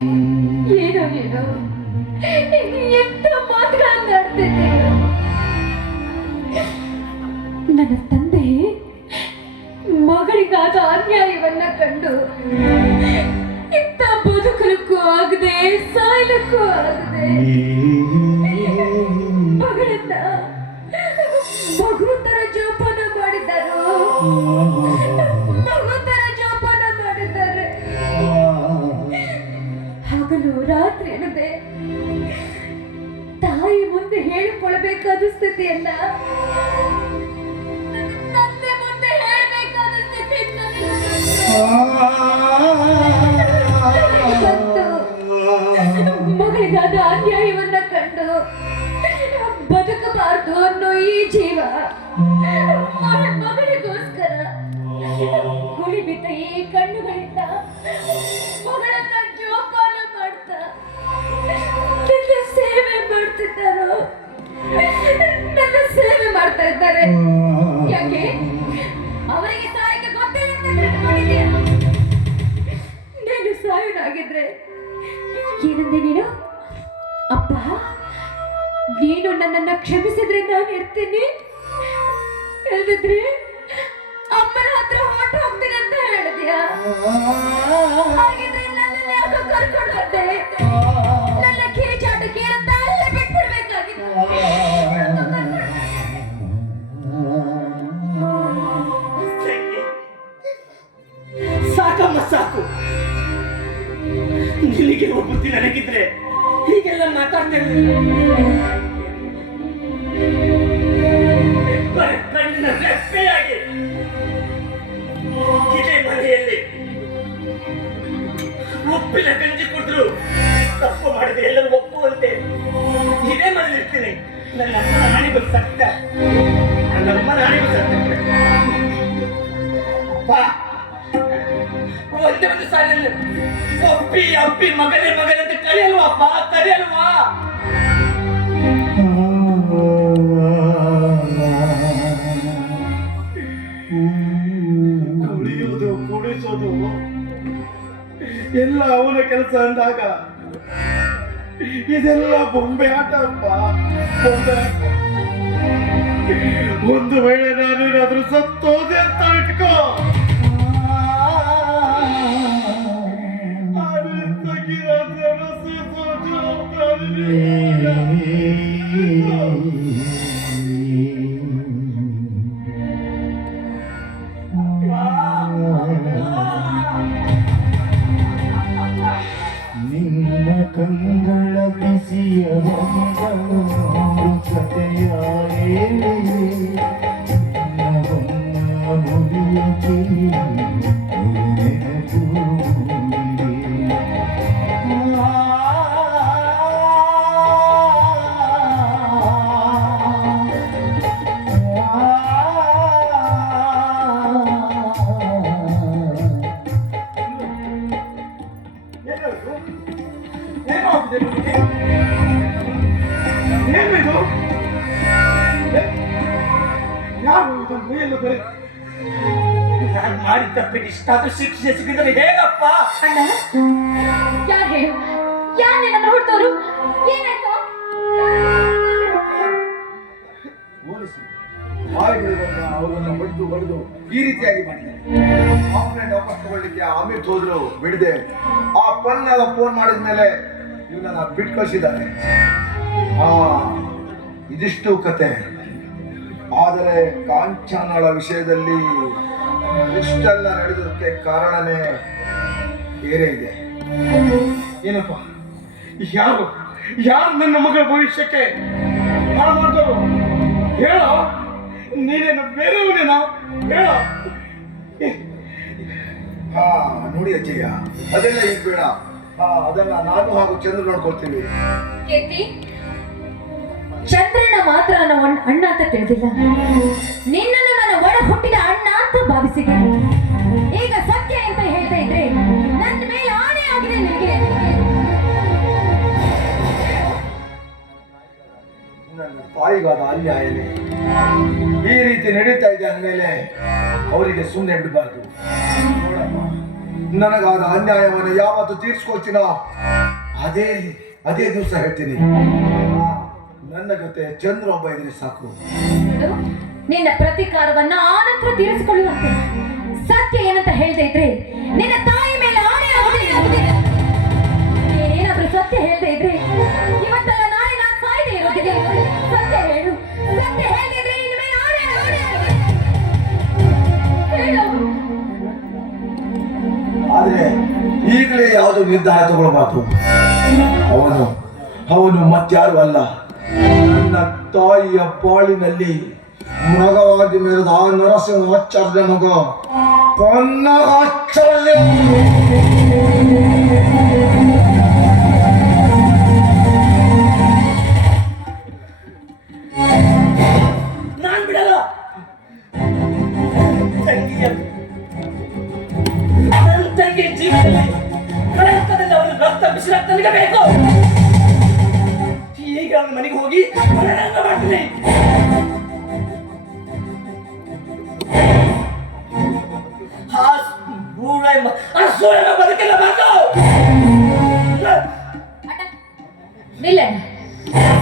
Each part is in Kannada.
ಏನೋ ನೀನು. ಎಂತ ಮಾತುಗಳನ್ನಾಡ್ತಿದ್ದೀಯ ನನ್ನ ತಂದೆ ಮಗಳಿಗಾದ ಅನ್ಯಾಯವನ್ನ ಕಂಡು ಇಂಥ ಬದುಕಲಕ್ಕೂ ಆಗದೆ ಸಾಯಲಕ್ಕೂ ಆಗದೆ ಮಗಳನ್ನ ಮಗು ತರ ಜೋಪಾನ ಮಾಡಿದ್ದಾರೋ? ಹೇಳಿಕೊಳ್ಳಬೇಕಾದ ಸ್ಥಿತಿಯನ್ನ ತಂದೆ ಮುಂದೆ ಹೇಳಬೇಕಾದ ಸ್ಥಿತಿ ಮಗಳಿಗಾದ ಅನ್ಯಾಯವನ್ನ ಕಂಡು ಬದುಕಬಾರದು ಅನ್ನೋ ಈ ಜೀವ ಮಗಳ ಮಗಳಿಗೋಸ್ಕರ ಗುಳಿ ಬಿದ್ದ ಈ ಕಣ್ಣುಗಳಿಂದ ಮಗಳನ್ನ ಜೋಪಾನ ಮಾಡ್ತಾ ಸೇವೆ ಮಾಡ್ತಿದ್ದಾರೋ? ನನ್ನ ಸೇವೆ ಮಾಡ್ತಾ ಇದ್ದಾರೆ. ಯಾಕೆ? ಅವರಿಗೆ ಸಹಾಯಕ್ಕೆ ಗೊತ್ತಿಲ್ಲ ಅಂತ ನಾನು ನೀನು ಆಗಿದ್ರೆ ಏನಂದೆ ನೀನು? ಅಪ್ಪ ನೀನು ನನ್ನನ್ನು ಕ್ಷಮಿಸಿದ್ರೆ ನಾನು ಇರ್ತೀನಿ. ಹೇಳಿದ್ರೆ ಅಮ್ಮನ ಹತ್ರ ಹೊರಟು ಹೋಗ್ತೀನಿ ಅಂತ ಹೇಳಿದ್ಯಾ? ಹಾಗಿದ್ರೆ ನನ್ನನ್ನು ಯಾಕೋ ಕರ್ಕೊಂಡು ಬಂದೆ ಉಪ್ಪಿನ ಗಂಜಿ ಕುಡಿದ್ರು. ತಪ್ಪು ಮಾಡಿದ್ರೆ ಎಲ್ಲರೂ ಒಪ್ಪುವಂತೆ. ಇದೇ ಮನೇಲಿ ಇರ್ತೀನಿ. ನನ್ನ ಅಮ್ಮನ ನನ್ನ ಅಮ್ಮನ ಹಣಿಗೂ ಸತ್ಯ ಅಪ್ಪ, ಒಂದೇ ಒಂದು ಸಾಲಿನಲ್ಲಿ ಒಪ್ಪಿ, ಅಪ್ಪಿ, ಮಗನೇ ಮಗನಂತ ಕರೆಯಲ್ವಾ, ಅಪ್ಪ? ಕರೆಯಲ್ವಾ? ಎಲ್ಲ ಅವನ ಕೆಲಸ ಅಂದಾಗ ಇದೆಲ್ಲ ಬೊಂಬೆ ಆಟ ಅಪ್ಪ ಒಂದು ವೇಳೆ ನಾನೇನಾದ್ರೂ ಸತ್ತೋದೆ ಅಂತ ಇಟ್ಕೋ. ಮುಗಿಯಕ್ಕೆ ನೆನಪು ಏನು ಇದು? ಏನು ಆಗಿದೆ ನಿಮಗೆ? ಏನು ಇದು? ಏ- ಯಾರು ಇದು ಮುಯಲು ಬೇರೆ ನಾನು ಮಾಡಿದ ತಪ್ಪಿಗೆ ಇಷ್ಟಾದ್ರೂ ಶಿಕ್ಷೆ ಸಿಕ್ಕಿದರೆ ಹೇಗಪ್ಪ? ಅಣ್ಣ ಯಾರು ಹೇಳು? ಯಾರು ನಿನ್ನ ಹುಡ್ತವ್ರು ಏನಾಯ್ತು? ಅವರನ್ನ ಹೊಡೆದು ಹೊಡೆದು ಈ ರೀತಿಯಾಗಿ ಮಾಡಿದ್ದಾರೆ ಆಮೇಲೆ ವಾಪಸ್ ತಗೊಳ್ಳಿಕ್ಕೆ ಅಮಿತ್ ಹೋದ್ರು ಬಿಡದೆ. ಆ ಪನ್ನಾಗ ಫೋನ್ ಮಾಡಿದ ಮೇಲೆ ಇವನನ್ನ ಬಿಟ್ಟು ಕಳಿಸಿದ್ದಾರೆ ಇದಿಷ್ಟು ಕತೆ. ಆದರೆ ಕಾಂಚನಳ ವಿಷಯದಲ್ಲಿ ಇಷ್ಟೆಲ್ಲ ನಡೆದಕ್ಕೆ ಕಾರಣನೇ ಬೇರೆ ಇದೆ. ಏನಪ್ಪ? ಯಾರು? ಯಾರು ನನ್ನ ಮಗಳ ಭವಿಷ್ಯಕ್ಕೆ ಹಾಳು ಹೇಳ? ನೀನೇನು ಬೇರೆಯವನೇನ ಹೇಳ? ಹಾ, ನೋಡಿ ಅಜ್ಜಯ್ಯ, ಅದೆಲ್ಲ ಈಗ ಬೇಡ. ಅದನ್ನ ನಾನು ಹಾಗೂ ಚಂದ್ರ ನೋಡ್ಕೊಳ್ತೀವಿ. ಚಂದ್ರನ ಮಾತ್ರ ನನ್ನ ಅಣ್ಣ ಅಂತ ತಿಳಿದಿಲ್ಲ. ನಿನ್ನನ್ನು ನನ್ನ ಒಡ ಹುಟ್ಟಿದ ಅಣ್ಣ ಭಾವಿಸಿದೆ ಈಗ ಸತ್ಯ ಅಂತ ಹೇಳ್ತಾ ಇದ್ರೆ ನನ್ನ ಮೇಲೆ ಆಣೆ ಆಗಿದೆ ನಿಮಗೆ ನನ್ನ ತಾಯಿಗಾದ ಅನ್ಯಾಯನೇ ಈ ರೀತಿ ನಡೀತಾ ಇದೆ ಅಂದಮೇಲೆ ಅವರಿಗೆ ಸುಮ್ಮನೆ ಬಿಡಬಾರ್ದು. ನನಗಾದ ಅನ್ಯಾಯವನ್ನು ಯಾವತ್ತು ತೀರ್ಸ್ಕೊಳ್ತೀನೋ ಅದೇ ಅದೇ ದಿವಸ ಹೇಳ್ತೀನಿ. ನನ್ನ ಜೊತೆ ಚಂದ್ರ ಒಬ್ಬ ಇದ್ರೆ ಸಾಕು. ನಿನ್ನ ಪ್ರತಿಕಾರವನ್ನ ಆನಂತರ ತೀರಿಸಿಕೊಳ್ಳುವಂತೆ. ಸತ್ಯ ಏನಂತ ಹೇಳ್ದೆ ಇದ್ರೆ, ನಿನ್ನ ತಾಯಿ ಮೇಲೆ ಆಣೆ ಏನಾದ್ರೂ ಸತ್ಯ ಹೇಳ್ದೆ ಇದ್ರೆ, ಇವತ್ತಲ್ಲ ನಾಳೆ ನಾನು ಸಾಯ್ದೆ ಇರೋದಿಲ್ಲ ಸತ್ಯ ಹೇಳು, ಸತ್ಯ ಹೇಳಿದ್ರೆ ಆದ್ರೆ ಈಗಲೇ ಯಾವುದು ನಿರ್ಧಾರ ತಗೊಳ್ಬಾರ್ದು. ಅವನು ಅವನು ಮತ್ತಾರು ಅಲ್ಲ. ನನ್ನ ತಾಯಿಯ ಬಾಳಿನಲ್ಲಿ ಮೃಗವಾಗಿ ಮೆರೆದ ಆ ನರಸಿಂಹ ಆಚಾರ್ಯ ಮಗ ಪೊನ್ನಗಾಚಾರ್ಯ ನಾನ್ ಬಿಡಲ್ಲ ತಂಗಿಯ ನನ್ನ ತಂಗಿ ಜೀವನದಲ್ಲಿ ಕಳಂಕದಿಂದ ಅವನ ರಕ್ತ ಬಿಸಿರಕ್ತ ನನಗೆ ಬೇಕು ಈಗ ಅವನ ಮನೆಗೆ ಹೋಗಿ ಮರಣಾಂಗ ಮಾಡ್ತೀನಿ ಬೂರಾಯ್ ಮ- ಆ ಸೂರ್ಯನ ಬದುಕಿಲ್ಲ ಬಂದು ನಿಲ್ಲ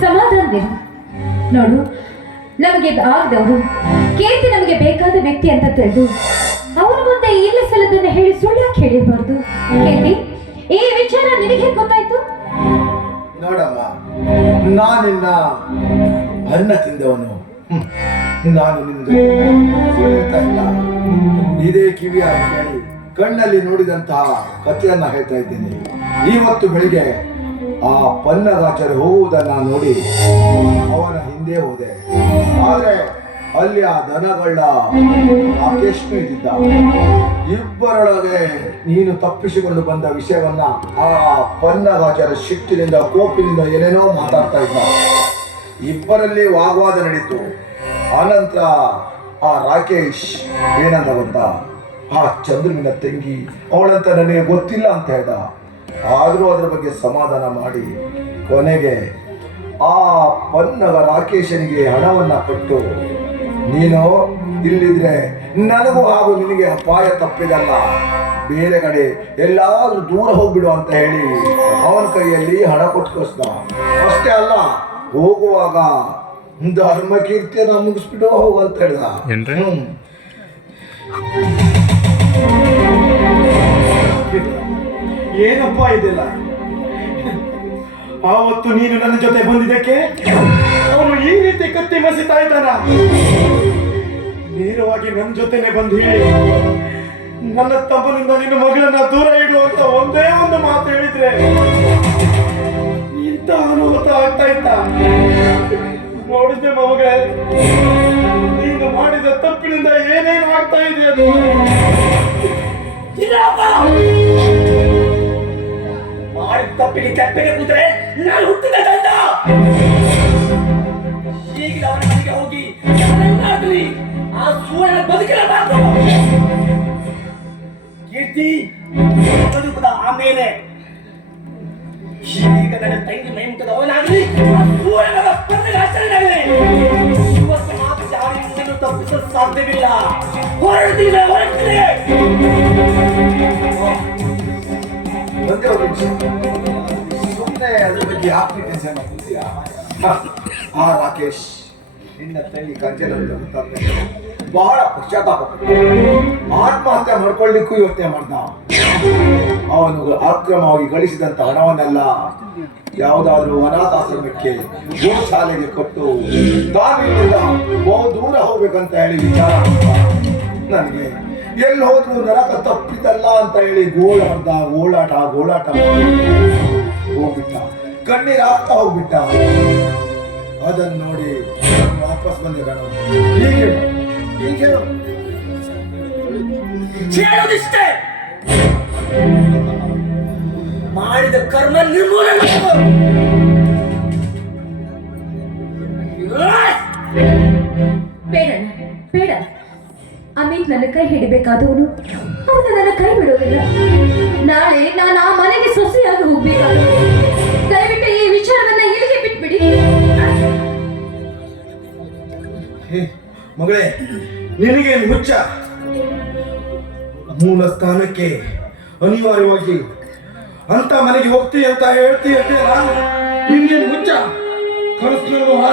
ಸಮಾಧಾನದಿರು ನೋಡು ನಮಗೆ ಆಗದವರು ಕೀರ್ತಿ ನಮಗೆ ಬೇಕಾದ ವ್ಯಕ್ತಿ ಅಂತ ತಿಳಿದು ಅವನ ಮುಂದೆ ಇಲ್ಲ ಸಲದನ್ನ ಹೇಳಿ ಸುಳ್ಳು ಯಾಕೆ ಹೇಳಿರ್ಬಾರ್ದು. ಕೀರ್ತಿ ಈ ವಿಚಾರ ನಿನಗೆ ಗೊತ್ತಾಯ್ತು? ನೋಡಮ್ಮ ನಾನಿನ್ನ ಅನ್ನ ತಿಂದವನು. ನಾನು ನಿನ್ನ ಜೊತೆ ಹೇಳ್ತಾ ಇಲ್ಲ. ಇದೇ ಕಿವಿಯ ಕೇಳಿ. ಕಣ್ಣಲ್ಲಿ ನೋಡಿದಂತಹ ಕಥೆಯನ್ನ ಹೇಳ್ತಾ ಇದ್ದೀನಿ. ಇವತ್ತು ಬೆಳಿಗ್ಗೆ ಆ ಪನ್ನರಾಜರು ಹೋಗುವುದನ್ನ ನೋಡಿ ಅವನ ಹಿಂದೆ ಹೋದೆ. ಆದ್ರೆ ಅಲ್ಲಿ ಆ ದನಗಳ ಆ ಕೇಶ್ಮಿ ಇದ್ದಿದ್ದ. ಇಬ್ಬರೊಳಗೆ ನೀನು ತಪ್ಪಿಸಿಕೊಂಡು ಬಂದ ವಿಷಯವನ್ನ ಆ ಪನ್ನರಾಜರ ಶಿಟ್ಟಿನಿಂದ ಕೋಪಿನಿಂದ ಏನೇನೋ ಮಾತಾಡ್ತಾ ಇದ್ದ. ಇಬ್ಬರಲ್ಲಿ ವಾಗ್ವಾದ ನಡೀತು. ಆನಂತರ ಆ ರಾಕೇಶ್ ಏನಂದ ಗೊತ್ತಾ? ಆ ಚಂದ್ರನ ತಂಗಿ ಅವಳಂತ ನನಗೆ ಗೊತ್ತಿಲ್ಲ ಅಂತ ಹೇಳ್ದ. ಆದರೂ ಅದರ ಬಗ್ಗೆ ಸಮಾಧಾನ ಮಾಡಿ ಕೊನೆಗೆ ಆ ಪನ್ನಗ ರಾಕೇಶನಿಗೆ ಹಣವನ್ನ ಕೊಟ್ಟು ನೀನು ಇಲ್ಲಿದ್ರೆ ನನಗೂ ಹಾಗೂ ನಿನಗೆ ಅಪಾಯ ತಪ್ಪಿದಲ್ಲ. ಬೇರೆ ಕಡೆ ಎಲ್ಲಾದ್ರೂ ದೂರ ಹೋಗ್ಬಿಡು ಅಂತ ಹೇಳಿ ಅವನ ಕೈಯಲ್ಲಿ ಹಣ ಕೊಟ್ಟು ಕಳಿಸ್ದ ಅಷ್ಟೇ ಅಲ್ಲ ಹೋಗುವಾಗ ಧರ್ಮ ಕೀರ್ತಿಯನ್ನ ಮುಗಿಸ್ಬಿಡು ಹೋಗು ಅಂತ ಹೇಳ್ದ. ಏನಪ್ಪ ಇದೆಲ್ಲ? ಆವತ್ತು ನೀನು ನನ್ನ ಜೊತೆ ಬಂದಿದ್ದಕ್ಕೆ? ಅವನು ಈ ರೀತಿ ಕತ್ತಿ ಮಸಿತಾ ಇದ್ದಾನ? ನೇರವಾಗಿ ನನ್ನ ಜೊತೆನೆ ಬಂದು ಹೇಳಿ. ನನ್ನ ತಮ್ಮನಿಂದ ನಿನ್ನ ಮಗಳನ್ನ ದೂರ ಇಡು ಅಂತ ಒಂದೇ ಒಂದು ಮಾತು ಹೇಳಿದ್ರೆ ಇಂತ ಅನುಭೂತ ಆಗ್ತಾ ಇತ್ತ? ನೋಡಿದ್ದೆ ಮಗ ನೀನು ಮಾಡಿದ ತಪ್ಪಿನಿಂದ ಏನೇನು ಆಗ್ತಾ ಇದೆ ಅದು ಇಲ್ಲಪ್ಪ ಮಾಡಿದ ತಪ್ಪಿಗೆ ಕೆಪ್ಪಿಗೆ ಕೂತ್ರೆ ನಾನು ಹುಟ್ಟಿದ ಗಂಡ ಈಗಲೇ ಅವನ ಮನೆಗೆ ಹೋಗಿ ಮನೆಯನ್ನಾಗ್ಲಿ ಆ ಸೂರ್ಯನ ಬದುಕಿರಬಾರ್ದು ಕೀರ್ತಿ ಬದುಕದ ಆಮೇಲೆ ಈಗ ನನ್ನ ತಂಗಿ ಮೈಮುಖದ ಅವನಾಗಲಿ ಆ ಸೂರ್ಯನ ಪಂದಿಗೆ ಆಚರಣೆಯಾಗಲಿ ಇವತ್ತು ಮಾತು ಯಾರಿಂದಲೂ ತಪ್ಪಿಸಲು ಸಾಧ್ಯವಿಲ್ಲ ಹೊರಡ್ತೀನಿ ಹೊರಡ್ತೀನಿ ಒಂದೇ ಒಂದು ನಿಮಿಷ ಸುಮ್ಮನೆ ಅದ್ರ ಬಗ್ಗೆ ಯಾಕೆ ಟೆನ್ಷನ್ ಮಾಡ್ತೀಯಾ ಆ ರಾಕೇಶ್, ನಿನ್ನ ತಂಗಿ ಕಂಚನ ಬಹಳ ಪಶ್ಚಾತ್ತಾಪ. ಆತ್ಮಹತ್ಯೆ ಮಾಡ್ಕೊಳ್ಳಿಕ್ಕೂ ಯೋಚನೆ ಮಾಡ್ದ. ಅವನು ಅಕ್ರಮವಾಗಿ ಗಳಿಸಿದಂತ ಹಣವನ್ನೆಲ್ಲ ಯಾವುದಾದ್ರೂ ಅನಾಥಾಶ್ರಮಕ್ಕೆ ಗೋಶಾಲೆಗೆ ಕೊಟ್ಟು ತಾನಿನಿಂದ ಬಹು ದೂರ ಹೋಗ್ಬೇಕಂತ ಹೇಳಿ ವಿಚಾರ. ನನಗೆ ಎಲ್ಲಿ ಹೋದ್ರು ನರಕ ತಪ್ಪಿತಲ್ಲ ಅಂತ ಹೇಳಿ ಗೋಳಾಡ್ದ ಗೋಳಾಟ ಗೋಳಾಟ ಹೋಗ್ಬಿಟ್ಟ. ಕಣ್ಣೀರ್ ಆಗ್ತಾ ಹೋಗ್ಬಿಟ್ಟ. ಅದನ್ನ ನೋಡಿ ವಾಪಸ್ ಬಂದೆ ಕಣ. ಹೀಗೆ ಹೀಗೆ ಹೇಳೋದಿಷ್ಟೇ. ಮಾಡಿದ ಕರ್ಮ ನಿರ್ಮೂಲನೆ. ಬೇಡ ಬೇಡ. ಅಮಿತ್ ನನ್ನ ಕೈ ಹಿಡಿಬೇಕಾದವನು. ಅವನು ನನ್ನ ಕೈ ಬಿಡೋದಿಲ್ಲ. ನಾಳೆ ನಾನು ಆ ಮನೆಗೆ ಸೊಸೆಯಾಗಿ ಹೋಗ್ಬೇಕಾದ ಮಗಳೇ, ನಿನಗೆ ಹುಚ್ಚ ಮೂಲ ಸ್ಥಾನಕ್ಕೆ ಅನಿವಾರ್ಯವಾಗಿ ಅಂತ ಮನೆಗೆ ಹೋಗ್ತೀಯ ಅಂತ ಹೇಳ್ತೀಯ ನಾನು. ನಿನ್ಗೆ ಹುಚ್ಚ ಕನಸು ಆ